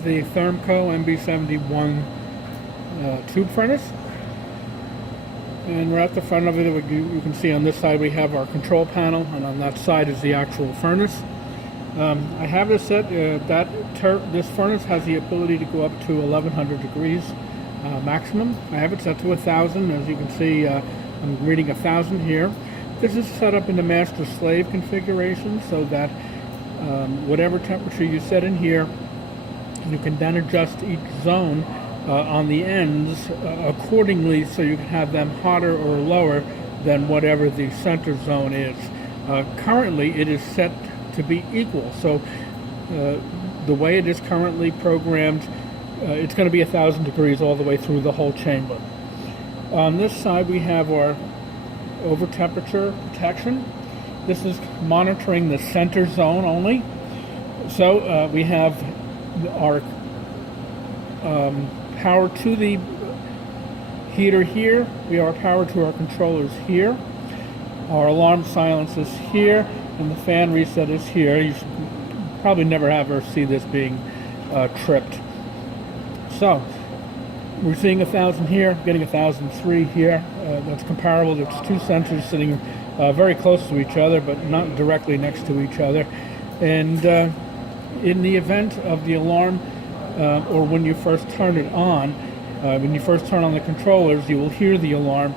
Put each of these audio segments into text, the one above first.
is the Thermco MB71 tube furnace. And we're at the front of it. You can see on this side we have our control panel, and on that side is the actual furnace. I have this set, this furnace has the ability to go up to 1100 degrees maximum. I have it set to 1000. As you can see, I'm reading 1000 here. This is set up in the master slave configuration so that whatever temperature you set in here, you can then adjust each zone on the ends accordingly, so you can have them hotter or lower than whatever the center zone is. Currently it is set to be equal, so the way it is currently programmed, it's going to be 1000 degrees all the way through the whole chamber. On this side we have our over temperature protection. This is monitoring the center zone only. So we have our power to the heater here. We are powered to our controllers here. Our alarm silence is here, and the fan reset is here. You should probably never ever see this being tripped. So we're seeing 1000 here, getting 1003 here. That's comparable. There's two sensors sitting very close to each other, but not directly next to each other. And in the event of the alarm, or when you first turn it on, when you first turn on the controllers, you will hear the alarm.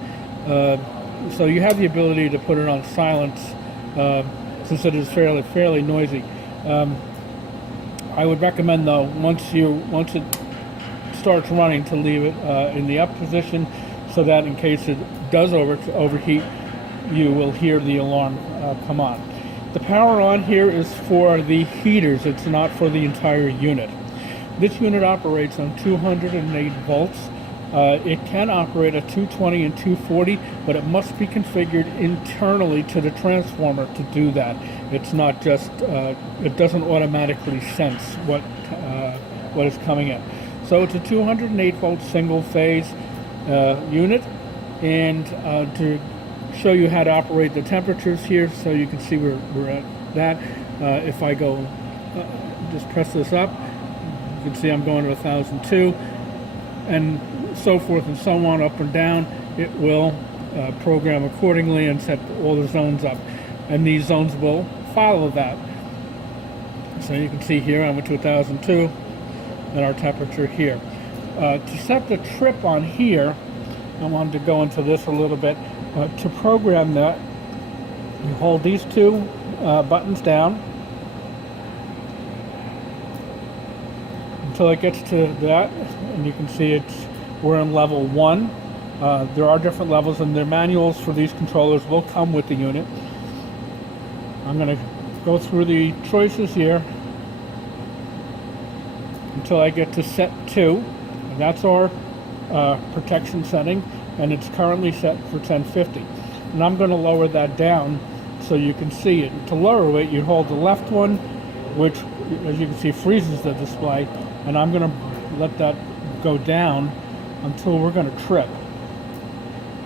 So you have the ability to put it on silence, since it is fairly noisy. I would recommend, though, once it starts running, to leave it in the up position, so that in case it does overheat, you will hear the alarm come on. The power on here is for the heaters. It's not for the entire unit. This unit operates on 208 volts. It can operate at 220 and 240, but it must be configured internally to the transformer to do that. It's not just, it doesn't automatically sense what is coming in. So it's a 208 volt single phase unit, and to show you how to operate the temperatures here, so you can see where we're at that. If I go, just press this up, you can see I'm going to 1002, and so forth and so on, up and down. It will program accordingly and set all the zones up, and these zones will follow that. So you can see here I went to 1002, and our temperature here. To set the trip on here, I wanted to go into this a little bit. To program that, you hold these two buttons down until it gets to that, and you can see we're in level 1. There are different levels, and their manuals for these controllers will come with the unit. I'm going to go through the choices here until I get to set 2, and that's our protection setting, and it's currently set for 1050. And I'm going to lower that down so you can see it. To lower it, you hold the left one, which, as you can see, freezes the display, and I'm going to let that go down until we're going to trip,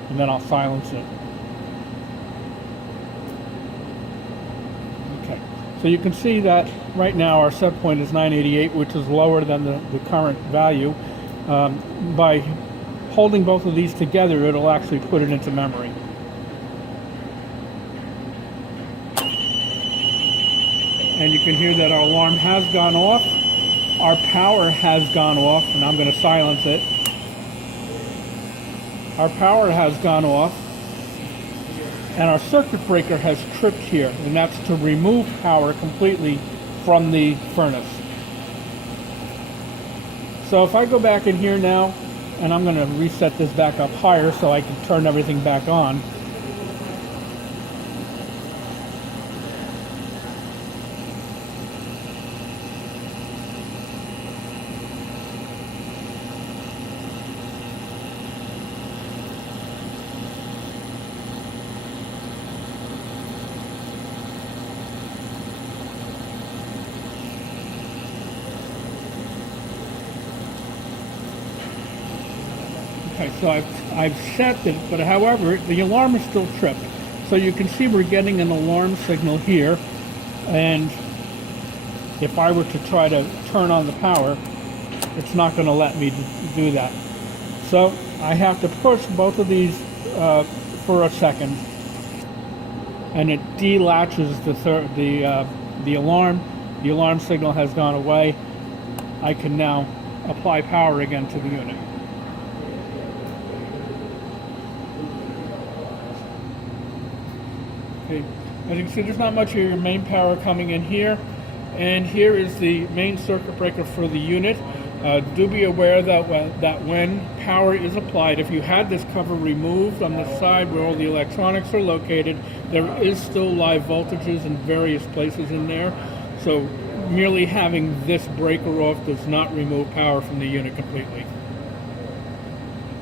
and then I'll silence it. Okay, so you can see that right now our set point is 988, which is lower than the current value. By holding both of these together, it'll actually put it into memory. And you can hear that our alarm has gone off. Our power has gone off, and I'm going to silence it. Our power has gone off, and our circuit breaker has tripped here, and that's to remove power completely from the furnace. So if I go back in here now, and I'm going to reset this back up higher so I can turn everything back on. Okay, so I've set it, but however, the alarm is still tripped. So you can see we're getting an alarm signal here, and if I were to try to turn on the power, it's not going to let me do that. So I have to push both of these for a second, and it delatches the alarm. The alarm signal has gone away. I can now apply power again to the unit. Okay. As you can see, there's not much of your main power coming in here. And here is the main circuit breaker for the unit. Do be aware that when power is applied, if you had this cover removed on the side where all the electronics are located, there is still live voltages in various places in there. So merely having this breaker off does not remove power from the unit completely.